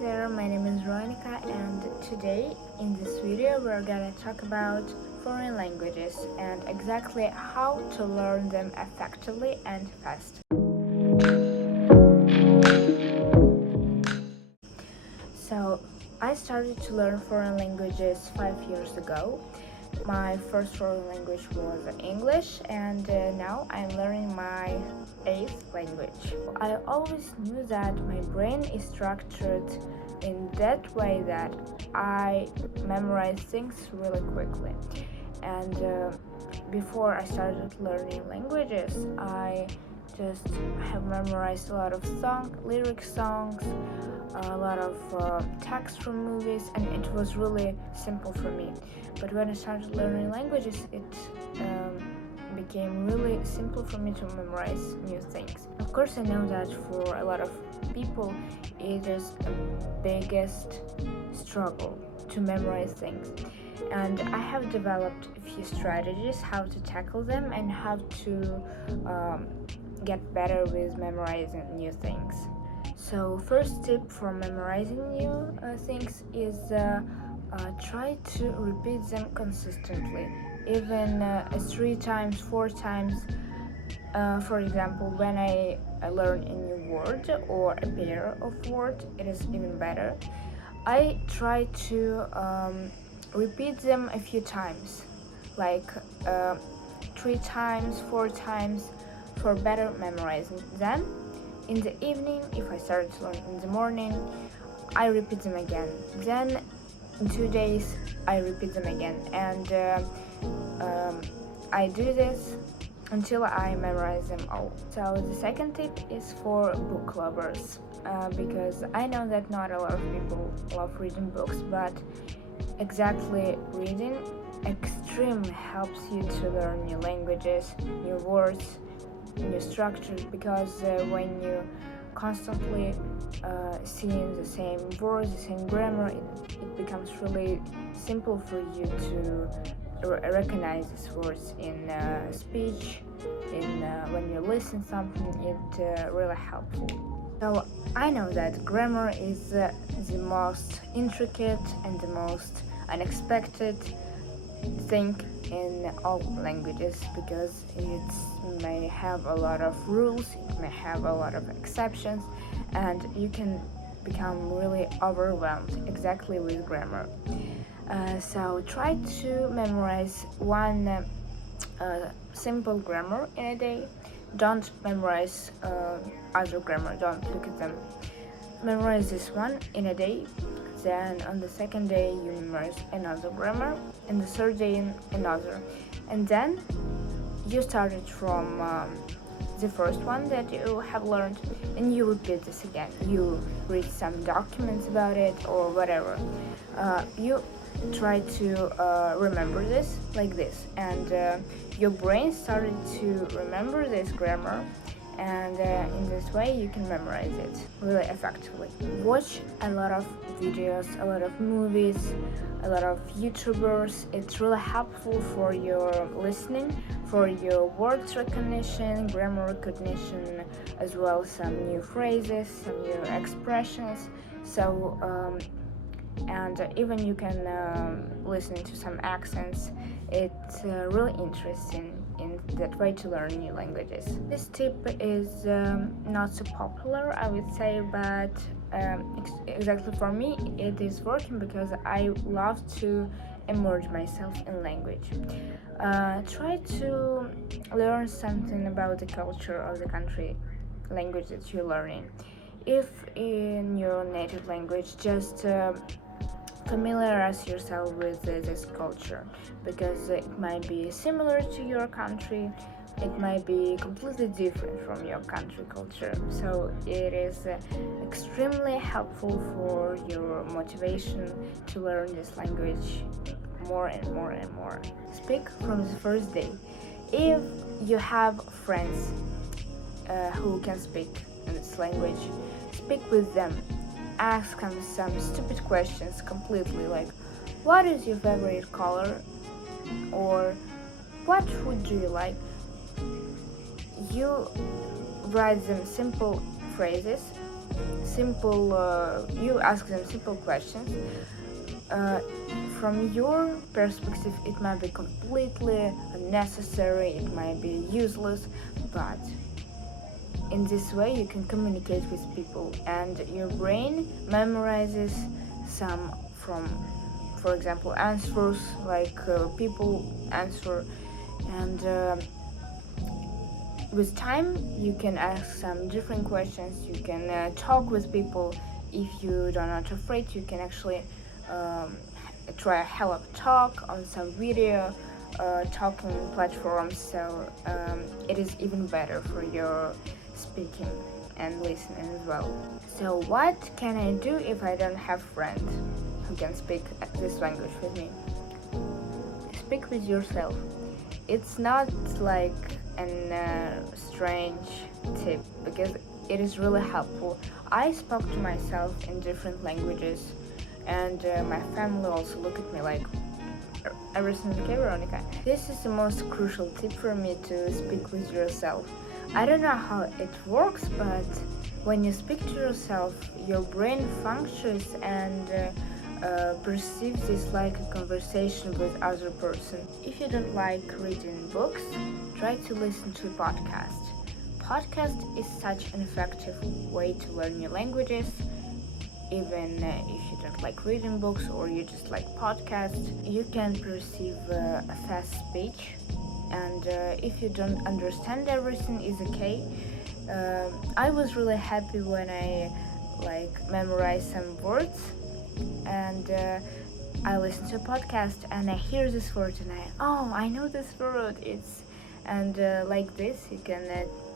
there, my name is Veronica, and today in this video we're gonna talk about foreign languages and exactly how to learn them effectively and fast. So I started to learn foreign languages 5 years ago. My first foreign language was English, and now I'm learning my 8th language. I always knew that my brain is structured in that way that I memorize things really quickly. And before I started learning languages, I just have memorized a lot of lyric songs, a lot of text from movies, and it was really simple for me. But when I started learning languages, it became really simple for me to memorize new things. Of course, I know that for a lot of people, it is the biggest struggle to memorize things. And I have developed a few strategies how to tackle them and how to get better with memorizing new things. So first tip for memorizing new things is try to repeat them consistently, even 3 times, 4 times. For example, when I learn a new word or a pair of words, it is even better. I try to repeat them a few times, like 3 times, 4 times, for better memorizing. Then in the evening, if I start to learn in the morning, I repeat them again. Then in 2 days, I repeat them again, and I do this until I memorize them all. So the second tip is for book lovers, because I know that not a lot of people love reading books, but exactly reading extremely helps you to learn new languages, new words, new structures, because when you constantly seeing the same words, the same grammar, it becomes really simple for you to recognize these words in speech, in when you listen something. It really helpful. So I know that grammar is the most intricate and the most unexpected thing in all languages, because it may have a lot of rules, it may have a lot of exceptions, and you can become really overwhelmed exactly with grammar. So try to memorize one simple grammar in a day. Don't memorize other grammar, don't look at them. Memorize this one in a day. Then on the second day you memorize another grammar, and the third day another, and then you started from the first one that you have learned, and you repeat this again. You read some documents about it or whatever. You try to remember this like this, and your brain started to remember this grammar, and in this way you can memorize it really effectively. Watch a lot of videos, a lot of movies, a lot of YouTubers. It's really helpful for your listening, for your words recognition, grammar recognition, as well as some new phrases, some new expressions. So and even you can listen to some accents. It's really interesting in that way to learn new languages. This tip is not so popular, I would say, but exactly for me it is working because I love to immerse myself in language. Try to learn something about the culture of the country language that you're learning. If in your native language, just familiarize yourself with this culture, because it might be similar to your country, it might be completely different from your country culture. So it is extremely helpful for your motivation to learn this language more and more and more. Speak from the first day. If you have friends who can speak in this language, speak with them. Ask them some stupid questions completely, like what is your favorite color, or what food do you like. You write them simple phrases you ask them simple questions. From your perspective, it might be completely unnecessary, it might be useless, but in this way you can communicate with people, and your brain memorizes some from, for example, answers like people answer, and with time you can ask some different questions. You can talk with people. If you are not afraid, you can actually try a hello talk on some video talking platforms, so it is even better for your speaking and listening as well. So what can I do if I don't have friends who can speak this language with me? Speak with yourself. It's not like a strange tip, because it is really helpful. I spoke to myself in different languages, and my family also look at me like, everything's okay, Veronica? This is the most crucial tip for me, to speak with yourself. I don't know how it works, but when you speak to yourself, your brain functions and perceives this like a conversation with other person. If you don't like reading books, try to listen to a podcast. Podcast is such an effective way to learn new languages. Even if you don't like reading books or you just like podcasts, you can perceive a fast speech, and if you don't understand everything, is okay. I was really happy when I memorized some words, and I listen to a podcast and I hear this word and I know this word. Like this you can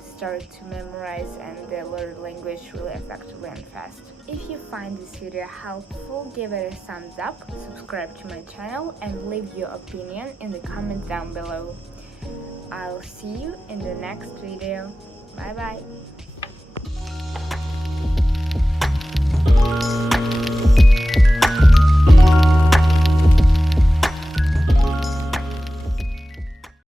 start to memorize and learn language really effectively and fast. If you find this video helpful, give it a thumbs up, subscribe to my channel, and leave your opinion in the comments down below. I'll see you in the next video. Bye bye.